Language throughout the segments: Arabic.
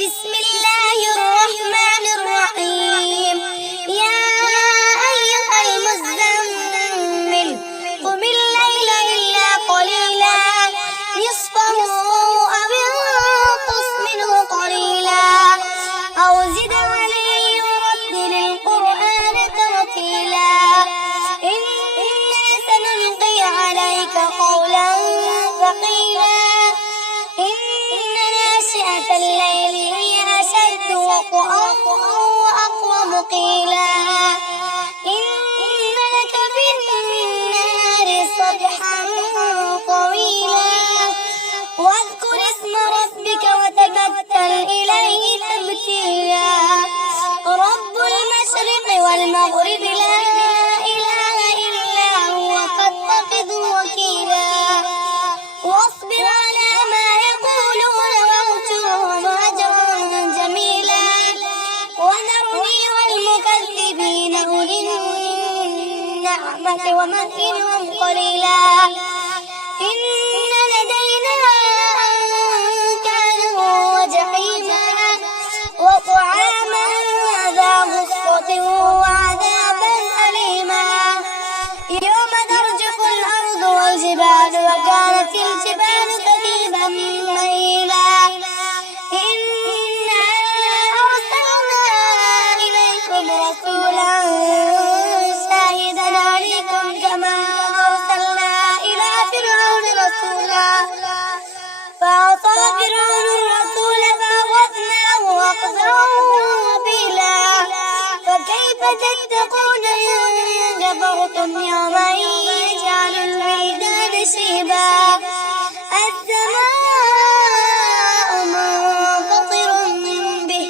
بسم الله الرحمن الرحيم. يا أيها المزمل قم الليل إلا قليلا نصفه أو انقص منه قليلا أو زد عليه ورتل القرآن ترتيلا إنا سنلقي عليك قولا ثقيلا إن ناشئة الليل هي أشد وطئا وأقوم قيلا إن لك في النهار سبحا طويلا واذكر اسم ربك وتبتل إليه تبتيلا رب المشرق والمغرب لا إله إلا هو فاتخذه وكيلا واصبر على ما يقولون واهجرهم هجرا جميلا وذرني والمكذبين أولي النعمة ومهلهم قليلا إن لدينا أنكالا وجحيما وطعاما ذا غصة وعذابا أليما يوم ترجف الأرض والجبال وكانت الجبال كثيبا مهيلا إنا أرسلنا إليكم رسولا شاهدا عليكم كما أرسلنا إلى فرعون رسولا فعصى فرعون الرسول فأخذناه أخذا وبيلا فكيف تتقون إن كفرتم يوما يجعل الولدان شيبا السماء منفطر به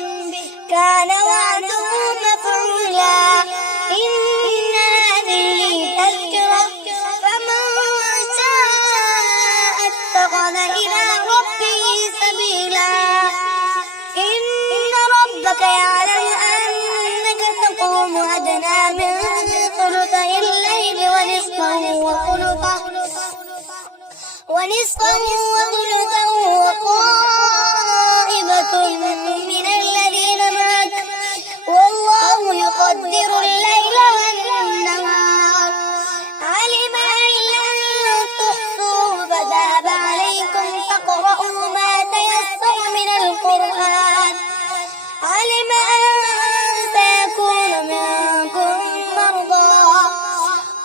كان وعده مفعولا إن هذه تذكرة فمن شاء اتخذ إلى ربه سبيلا إن ربك يعلم أنك تقوم أدنى من ثلثي الليل ونصفه وطائفة من الذين معك والله يقدر الليل والنهار علم أن لن تحصوه فتاب عليكم فاقرؤوا ما تيسر من القرآن علم أن سيكون منكم مرضى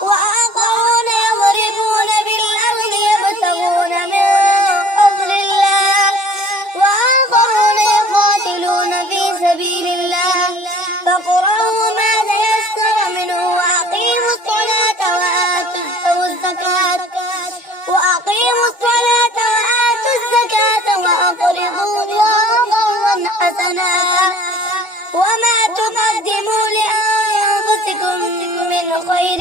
وآخرون يضربون في الأرض يبتغون من فضل الله وآخرون يقاتلون في سبيل الله فاقرؤوا ما تيسر منه وأقيموا الصلاة وآتوا الزكاة وأقرضوا الله قرضا حسنا وما تقدموا لأنفسكم من خير